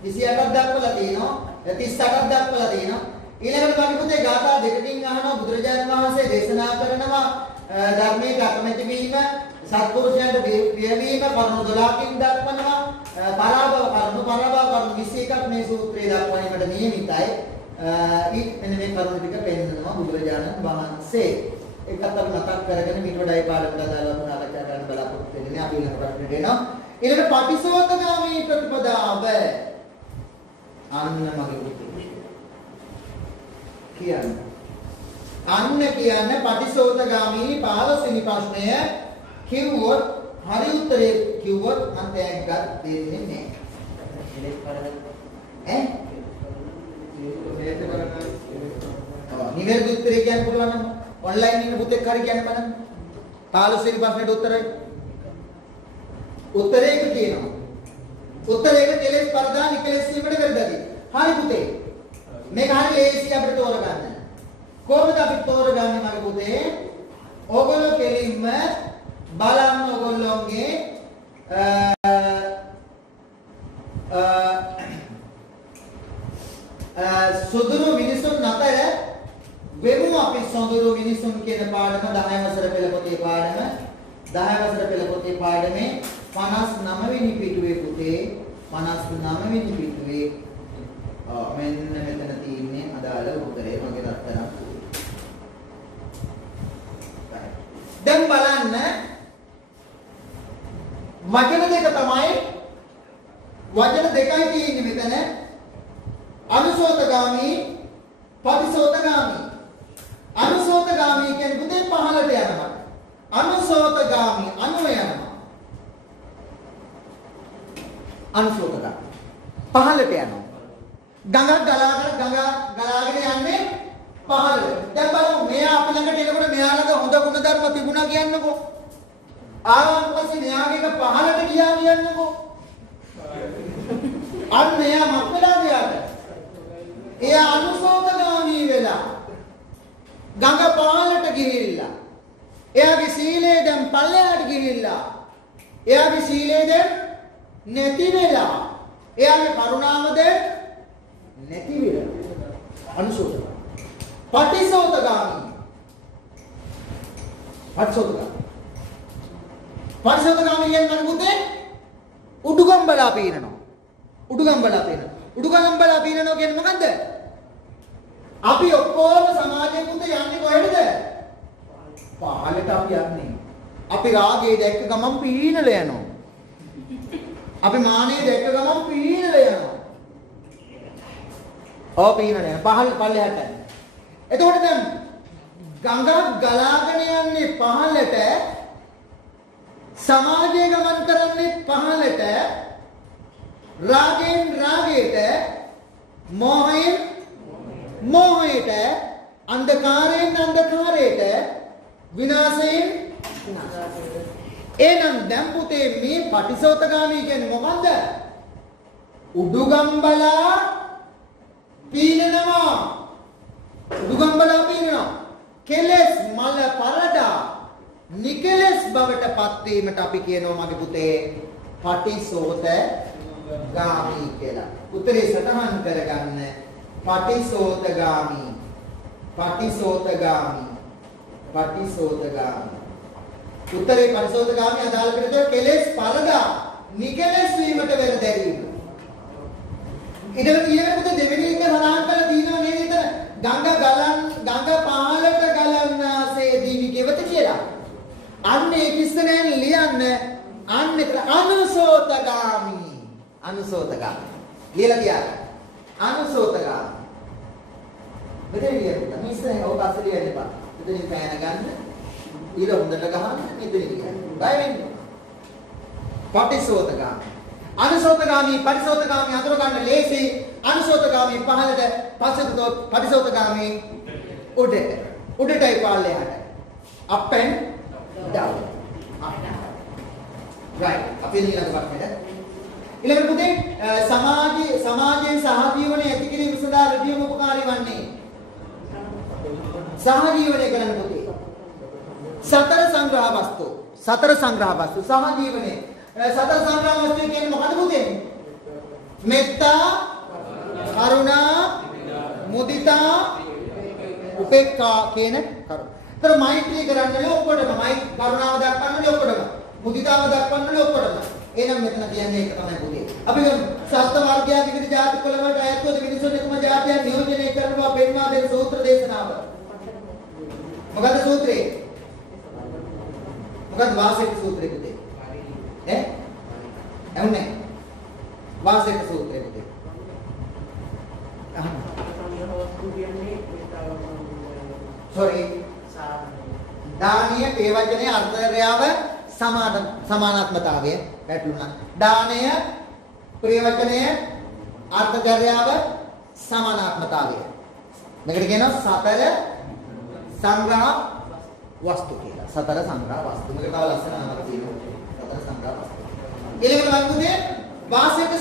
28ක් දක්වලා තියෙනවා. 38ක් දක්වලා තියෙනවා. ඊළඟට මම පුතේ ගාථා දෙකකින් අහනවා බුදුරජාණන් වහන්සේ දේශනා කරනවා ධර්මයේ කර්මති වීම, සත්පුරුෂයන්ට ප්‍රිය වීම කරුණු 12කින් දක්වනවා. පරාභව කරුණු 21ක් මේ සූත්‍රයේ දක්වන්නට නියමිතයි. මෙන්න මේ කරුණු ටික පෙන්නනවා බුදුරජාණන් වහන්සේ. ඒකත් අපි මතක් කරගෙන ඊට වඩා පාඩමට අදාළව පුනාලචාර කරන්න බලාපොරොත්තු වෙන්නේ. අපි ඊළඟ ප්‍රශ්නෙට එනවා. ඊළඟ පටිසෝතගාමී ප්‍රතිපදාව අන්න මගේ පුතේ කියන්නේ පටිසෝතගාමී 15 වෙනි ප්‍රශ්නය කිව්වොත් හරි උත්තරේ කිව්වොත් මම තෑග්ගක් දෙන්නේ නැහැ. නිවැරදි උත්තරේ කියන්න පුළුවන් නම් ඔන්ලයින් ඉන්න පුතෙක් හරි කියන්න බලන්න. 15 වෙනි ප්‍රශ්නෙට උත්තරේක තියෙනවා. උත්තරේක කෙලෙස් පරදා නිකලෙස් වීමට වැරදි. හරි පුතේ. මේක හරි ලේසි අපිට තෝරගන්න. කොහොමද අපි තෝරගන්නේ මගේ පුතේ? ඕගොල්ලෝ කෙලින්ම බලන්න ඕගොල්ලෝගේ සුදුරු මිනිසුන් අතර වෙමු අපි සොඳුරු මිනිසුන් කියන පාඩම 10 වසර පෙළ පොතේ පාඩම 10 වසර පෙළ පොතේ පාඩමේ 59 වෙනි පිටුවේ පුතේ 59 වෙනි පිටුවේ මෙන්න මෙතන තියෙන්නේ අදාළ උත්තරේ මගේ දත්තරම්. දැන් බලන්න වචන දෙක තමයි වචන දෙකයි තියෙන්නේ මෙතන අනුසෝතගාමී පටිසෝතගාමී. අනුසෝතගාමී කියන්නේ පුතේ පහළට යනවා. අනුසෝතගාමී අනුව යනවා. අනුසෝතගාමී පහළට යනවා. ගඟක් ගලාගෙන යන්නේ පහළට. දැන් බලමු මෙයා අපි ළඟට එනකොට මෙයා ළඟ හොඳ ගුණ ධර්ම තිබුණා කියන්නකෝ. ආවන් පස්සේ න්යාගයක පහළට ගියා කියන්නකෝ. අන්න එයා මක් වෙලාද යාට? එයා අනුසෝතගාමී වෙලා ගඟ පහළට ගිහිල්ලා එයාගේ සීලය දැන් පල්ලෙහාට ගිහිල්ලා එයාගේ සීලය දැන් නැති වෙලා එයාගේ කරුණාව දැන් නැති වෙලා අනුසෝතගාමී. පටිසෝතගාමී. පටිසෝතගාමී කියන්නේ පුතේ උඩුගම් බලා පීනනවා. උඩුගම් බලා පීනනවා කියන්නේ මොකද්ද? අපි ඔක්කොම සමාජයේ පුතේ යන්නේ කොහෙටද? පහළට අපි යන්නේ. අපි රාගය දැක්ක ගමන් පීනල යනවා. අපි මානය දැක්ක ගමන් පීනල යනවා. පීනල යනවා. පල්ලෙහාට. එතකොට දැන් ගඟක් ගලාගෙන යන්නේ පහළට, සමාජය ගමන් කරන්නේ පහළට, රාගයෙන් රාගයට, මෝහයෙන් මෝහයට, අන්ධකාරයෙන් අන්ධකාරයට, විනාශයෙන් විනාශයට. එහෙනම් දැන් පුතේ මේ පටිසෝතගාමී කියන්නේ මොකද්ද? උඩුගම් බලා පීනනවා. උඩුගම් බලා පීනනවා. කෙලස් මල පරදා නිකලස් බවට පත් වීමට අපි කියනවා මගේ පුතේ පටිසෝතගාමී කියලා. උත්තරේ සටහන් කරගන්න. පටිසෝතගාමී. උත්තරේ පටිසෝතගාමී අදාළ පිළිතුර කෙලස් පරදා නිකලස් වීමට වෙන දැරීම. ඊළඟ පුතේ දෙවෙනි එක සඳහන් කරලා තියෙනවා නේද? ගඟ පහළට ගලන්නාසේ දීවි කෙවත කියලා. අන්න ඒ කිස්සනෑන් ලියන්න. අන්න ඒතර අනුසෝතගාමී. ලියලා තියාගන්න. අනුසෝතගාමී. මෙතන ලියන්න. මේ ඉස්සරහ ඔක අස්සලිය යන්න එපා. මෙතනින් පෑන ගන්න. ඊළ හොඳට ගහන්න. මෙතන ලියන්න. බය වෙන්න. පටිසෝතගාමී. අනුසෝතගාමී පටිසෝතගාමී අතර ගන්න ලේසි. අනුසෝතගාමී පහළට, පස්සට පටිසෝතගාමී උඩටයි පල්ලෙහාට. up and down. right. අපි ඊළඟ වක්කෙට. ඊළඟ පුතේ සමාජයෙන් සහජීවනය ඇති කිරීම සඳහා ඍජුවම උපකාරී වන්නේ. සහජීවනය කරන්න පුතේ. සතර සංග්‍රහ වස්තු සහජීවනය. සතර සංග්‍රහ වස්තු කියන්නේ මොකද පුතේ? මෙත්තා, කරුණා, මුදිතා, උපේක්ඛා කියන කරුණ. ඒතර මෛත්‍රී කරන්නේ ඔක්කොටම, කරුණාව දක්වන්නේ ඔක්කොටම, මුදිතාව දක්වන්නේ ඔක්කොටම. එහෙනම් මෙතන කියන්නේ ඒක තමයි පුතේ. අපි සත්ත්ව වර්ගයා විවිධ ජාති කුල වලට අයත්ව මිනිසුන් එකම ජාතියක් නියෝජනය කරනවා පෙන්වා දෙන සූත්‍ර දේශනාව. මොකද සූත්‍රේ? මොකද වාසෙක සූත්‍රේ පුතේ? එන්නේ වාසෙක සූත්‍රේ පුතේ. sorry. දානීය ඒ වචනේ අර්ථරයාව සමානාත්මතාවය පැටලුණා. දානය ප්‍රිය වචනය අර්ථචර්යාව සමානාත්මතාවය. මේකට කියනවා සතර සංග්‍රහ වස්තු කියලා. සතර සංග්‍රහ වස්තු. මේකට තව ලස්සන නමක් තියෙනවා. සතර සංග්‍රහ වස්තු. ඊළඟට වන්දුනේ වාසෙක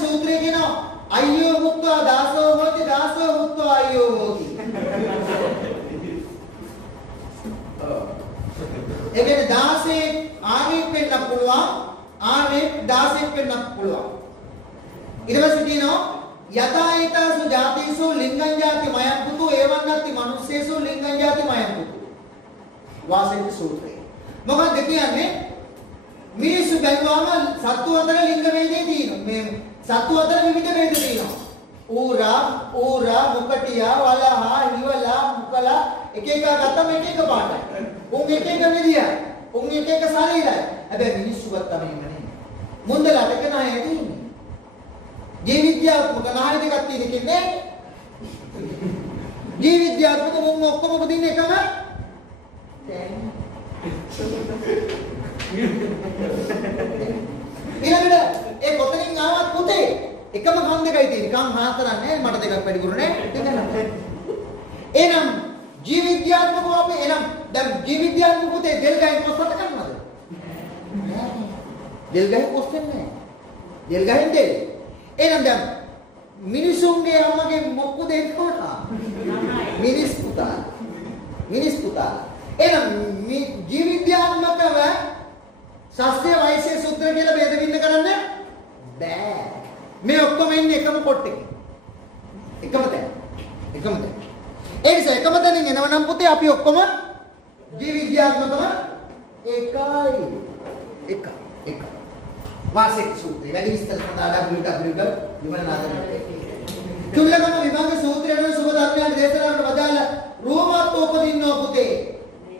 සූත්‍රයේ කියනවා අයියෝ මුත්වා දාසෝ හෝති දාසෝ මුත්වා අයියෝ හෝති. ඒ කියන්නේ 16 ආරේක් වෙන්න පුළුවන්, ආරේක් 16ක් වෙන්න පුළුවන්. ඊට පස්සේ කියනවා යතායිතාසු ජාතිසු ලිංගං ජාති මයං පුතු එවන්නත්ති මනුස්සේසු ලිංගං ජාති මයං පුතු. වාසෙක සූත්‍රය. මොකක්ද කියන්නේ? මිනිස්සු බැලුවාම සත්තු අතර ලිංග ભેදේ තියෙනවා. මේ සත්තු අතර විවිධ ભેද තියෙනවා. ඌරා, මුකටියා, වලහා, හිවලා, මුකලා එක එක ගත්තම එක එක පාටයි. උන් එක එක විදියයි. උන් එක එක ශරීරයි. හැබැයි මිනිස්සු ගත්තම එහෙම නෙමෙයි. මුන්දලට එක නෑ තියෙන්නේ. ජීවිද්‍යාත්මක නාය දෙකක් තියෙන කෙනේ. ජීවිද්‍යාත්මක මුන් ඔක්කොම උපදින්නේ එකම ඊළඟට ඒ කොතනින් ආවත් පුතේ එකම කන් දෙකයි තියෙන්නේ. කන් හතරක් නෑ, මට දෙකක් වැඩිපුර නෑ. එහෙනම් ජීවිද්‍යාත්මකව අපි එනම් දැන් ජීවිතයන් පුතේ දෙල් ගහෙන් කොස්සට කරනවද? නෑ. දෙල් ගහෙන් කොස්සෙන්නේ නෑ. දෙල් ගහෙන් දෙල්. එහෙනම් දැන් මිනිසුන්ගේ අම්මගේ මොක්කු දෙන්නවා. මිනිස් පුතා. මිනිස් පුතා. එහෙනම් ජීවිත්‍යාත්මකව ශාස්ත්‍රීය වෛශ්‍ය සූත්‍ර කියලා ભેද බින්න කරන්න බෑ. මේ ඔක්කොම ඉන්නේ එකම පොට් එකේ. එකම තැන. එකම තැන. ඒ නිසා එකම තැනින් එනවනම් පුතේ අපි ඔක්කොම ජීවිත්‍යාත්මකව එකයි. එක. වාසික සූත්‍රය. වැඩි විස්තර සඳහා www විමලනාථ චුල්ලකම විභංග සූත්‍රයෙන් සුබ ධර්මයන් දේශනාවට වදාළ රෝමත් උපදින්නෝ පුතේ.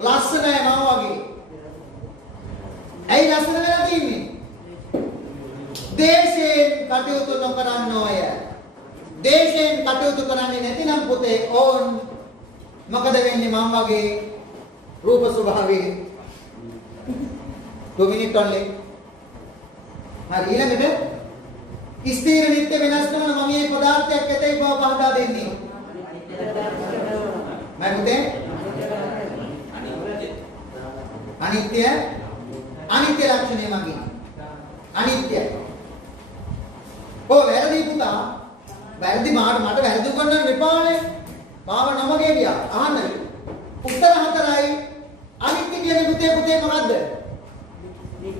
ලස්සනයි මම වගේ. ඇයි ලස්සන වෙලා තින්නේ? දේශයෙන් කටයුතු නොකරනෝය. දේශයෙන් කටයුතු කරන්නේ නැතිනම් පුතේ ඕන් මොකද වෙන්නේ මම වගේ රූප ස්වභාවයේ 2 minutes only. හරි ඊළඟට ස්ථීර නිත්‍ය වෙනස් කරන මම මේ පදාර්ථයක් ඇතේ බව පහදා දෙන්නේ. මම පුතේ අනිත්‍ය ලක්ෂණය මගින් අනිත්‍යයි. වැරදි පුතා වැරදි මට වැරදි කරන්න එපානේ. මාව නමගේ ගියා අහන්න. උත්තර 4යි අනිත්‍ය කියන්නේ පුතේ මොකද්ද?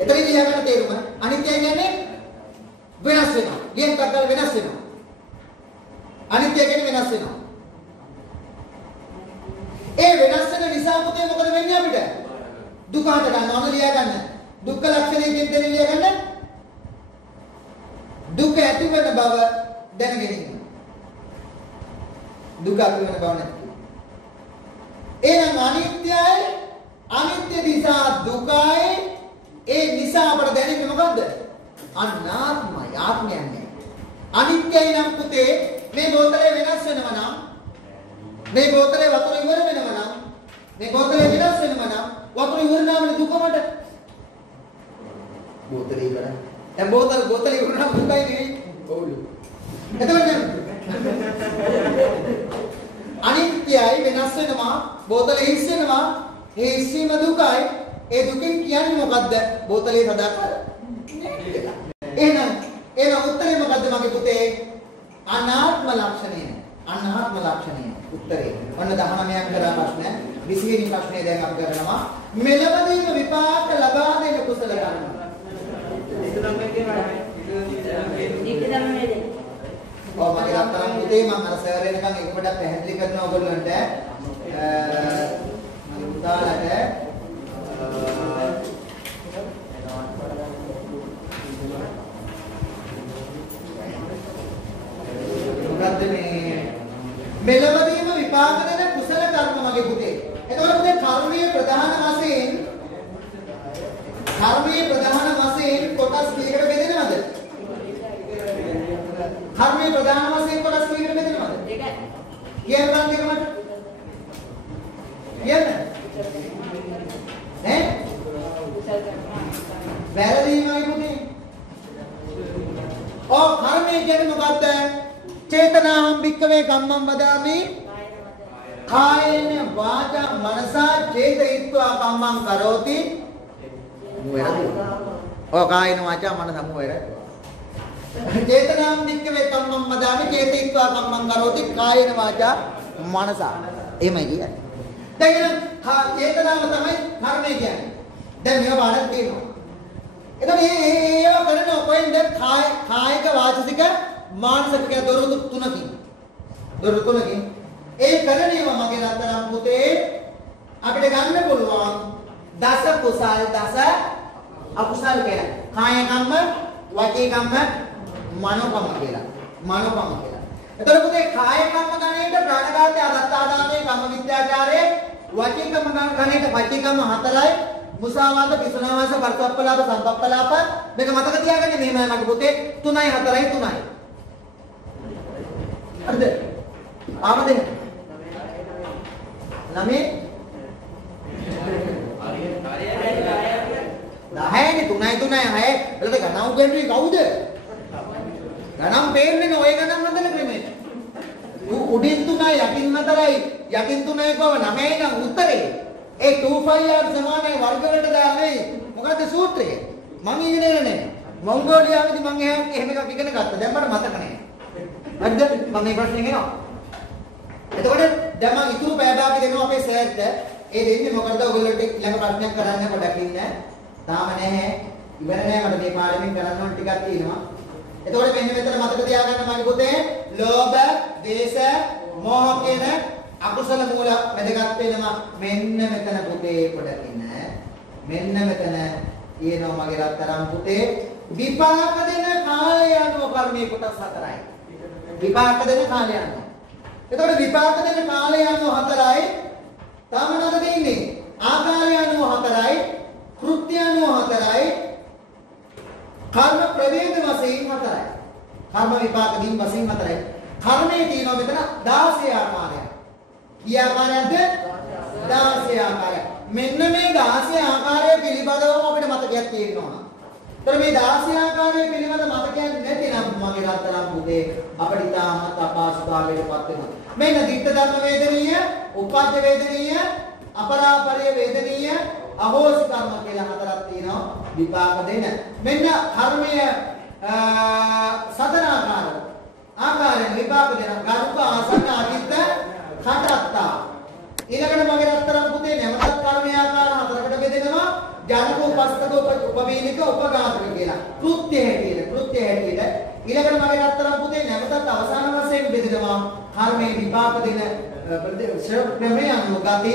එතනින් ලියගන්න තේරුම අනිත්‍ය කියන්නේ වෙනස් වෙනවා. ලියන්න තකල් වෙනස් වෙනවා. අනිත්‍ය කියන්නේ වෙනස් වෙනවා. ඒ වෙනස් වෙන නිසා පුතේ මොකද වෙන්නේ අපිට? දුක හට ගන්නවා ලියා ගන්න. දුක්ඛ ලක්ෂණයෙන් දෙන්නේ ලියා ගන්න. දුක ඇති වෙන බව දැනගෙන ඉන්න. දුක ඇති වෙන බව නැති. එහෙනම් අනිත්‍යයි අනිත්‍ය නිසා දුකයි ඒ නිසා අපට දැනෙන්නේ මොකද්ද? අනාත්මයි ආත්මයක් නෑ. අනිත්‍යයි නම් පුතේ මේ බෝතලේ වෙනස් වෙනවා නම් මේ බෝතලේ වතුර ඉවර වෙනවා නම් මේ බෝතලේ වෙනස් වෙනවා නම් වතුර ඉවරනාමනේ දුකමට බෝතලේ ඉවර. දැන් බෝතලේ ඉවරනාම දුකයි නෙවෙයි. ඔව්ලු. එතකොට අනිත්‍යයි වෙනස් වෙනවා බෝතලේ හිස් වෙනවා ඒ හිස්සීම දුකයි. ඒ දුකෙන් කියන්නේ මොකද්ද? බෝතලේ සදාකාල එහෙනම් උත්තරේ මොකද්ද මගේ පුතේ? අනාත්ම ලක්ෂණය. අනාත්ම ලක්ෂණය උත්තරේ. ඔන්න 19ක් කරා ප්‍රශ්න. 20 වෙනි ප්‍රශ්නේ දැන් අපි කරනවා. මෙලවදීම විපාක ලබා දෙන කුසල කර්ම. මගේ අත්තරන් පුතේ මම අර සර් එනකන් එක පොඩක් පැහැදිලි කරනවා ඔයගොල්ලන්ට. මගේ පුතාලට මෙලවදීම විපාක දෙන කුසල කර්ම මගේ පුතේ. එතකොට පුතේ කර්මයේ ප්‍රධාන වශයෙන් කොටස් කීයකට බෙදෙනවද? කර්මයේ ප්‍රධාන වශයෙන් කොටස් කීයකට බෙදෙනවද? දෙකයි. කියන්න බෑ දෙක මට. කියන්න. වැරදීමයි පුතේ. කර්මය කියන්නේ මොකක්ද? චේතනාහං භික්ඛවේ කම්මං වදාමි කායේන වාචා මනසා චේතයිත්වා කම්මං කරෝති මුවැරදි. කායේන වාචා මනස මුවැරදි. චේතනාහං භික්ඛවේ කම්මං වදාමි චේතයිත්වා කම්මං කරෝති කායේන වාචා මනසා. එහෙමයි කියන්නේ. දැන් චේතනාව තමයි කර්මය කියන්නේ. දැන් මේවා බාරක් තියෙනවා. එතකොට ඒව කරන කොහෙන්ද? කායික වාචික මානසික දොරටු තුනකින් ඒ කරණේව මගේ රත්තරන් පුතේ අපිට ගන්න පුළුවන් දස කුසල් දස අකුසල් කියලා. කාය කම්ම, වාචික කම්ම, මනෝ කම්ම කියලා. එතකොට පුතේ කාය කම්ම ගණේට ප්‍රාණඝාතය, අදත්තාදානය, කම්ම විද්‍යාචාරය, වාචික කම්ම ගණේට පච්චේ කම්ම 4යි. මුසාවාද, පිසුනාවාස, පරසප්පලාප, සම්පප්පලාප මේක මතක තියාගන්න. මෙහෙමයි මගේ පුතේ 3යි 4යි 3යි. හරිද? ආමද? 9 10යි 3යි 6යි. එතකොට ගණන් කියන්නේ කවුද? ගණන් පේන්නේ ඔය ගණන් හදන ක්‍රමය. උඩින් 3යි යටින් 4යි යටින් 3යි කව 9යි නම් උත්තරේ. ඒ 2πr සමානයි වර්ග වලට දාන්නේ මොකද්ද සූත්‍රය? මම ඉගෙන නේ. මොංගෝලියාවේදී මම එහෙම එකක් ඉගෙන ගත්තා. දැන් මට මතක නැහැ. හරිද? මම මේ ප්‍රශ්නේ ගෙනවා. එතකොට දැන් මම ඉතුරු පැය භාගය දෙනවා අපේ සර්ට. ඒ දෙන්නේ මොකටද ඔයගොල්ලන්ට ඊළඟ ප්‍රශ්නයක් කරන්න පොඩක් ඉන්න. තාම නැහැ. ඉවර නැහැ මට මේ පාඩමෙන් කරන්න ඕන ටිකක් තියෙනවා. එතකොට මෙන්න මෙතන මතක තියාගන්න මගේ පුතේ ලෝභ, දේශ, මෝහ කියන අකුසල මූල වැදගත් වෙනවා. මෙන්න මෙතන පුතේ පොඩක් ඉන්න. මෙන්න මෙතන කියනවා මගේ රත්තරන් පුතේ විපාක දෙන කාලය අනුව කර්මයේ කොටස් හතරයි. විපාක දෙන කාලය අනුව. එතකොට විපාක දෙන කාලය අනුව හතරයි. තාම නේද දෙන්නේ? ආකාරය අනුව හතරයි. කෘත්‍ය අනුව හතරයි. කර්ම ප්‍රවේද වශයෙන් හතරයි. කර්ම විපාක දීම් වශයෙන් හතරයි. කර්මයේ තියෙනවා මෙතන 16 ආකාරයක්. කී ආකාරයක්ද? 16 ආකාරයක්. මෙන්න මේ 16 ආකාරය පිළිබඳව අපිට මතකයක් තියෙනවා. ඒතර මේ 16 ආකාරය පිළිබඳ මතකයක් නැතිනම් මගේ රත්තරන් පුතේ අපිට තාමත් අපහසුතාවයකටපත් වෙනවා. මෙන්න ditta ධම්ම වේදනීය, උපපජ්ජ වේදනීය, අපරාපරිය වේදනීය, අහෝසි කර්ම කියලා හතරක් තියෙනවා විපාක දෙන. මෙන්න කර්මය සතර ආකාරයෙන් විපාක දෙන ගරුක ආසන්න අකිත කටත්තා. ඊළඟට මගේ රත්තරන් පුතේ නැවතත් කර්මයේ ආකාර හතරකට බෙදෙනවා. ජනක උපස්තක උපවීලික උපඝාතක කියලා. කෘත්‍ය හැටියට ඊළඟට මගේ රත්තරන් පුතේ නැවතත් අවසාන වශයෙන් බෙදෙනවා. කර්මයේ විපාක දෙන ක්‍රමය අනුව ගති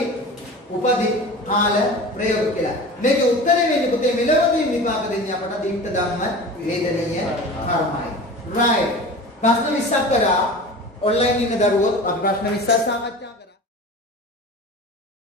උපදි කාල ප්‍රයෝග කියලා. මේකේ උත්තරේ වෙන්නේ පුතේ මෙලොවදී විපාක දෙන්නේ අපට ditta ධම්ම වේදනීය කර්මයි. right. ප්‍රශ්න 20ක් කරා ඔන්ලයින් ඉන්න දරුවෝ අපි ප්‍රශ්න 20ක් සාකච්ඡා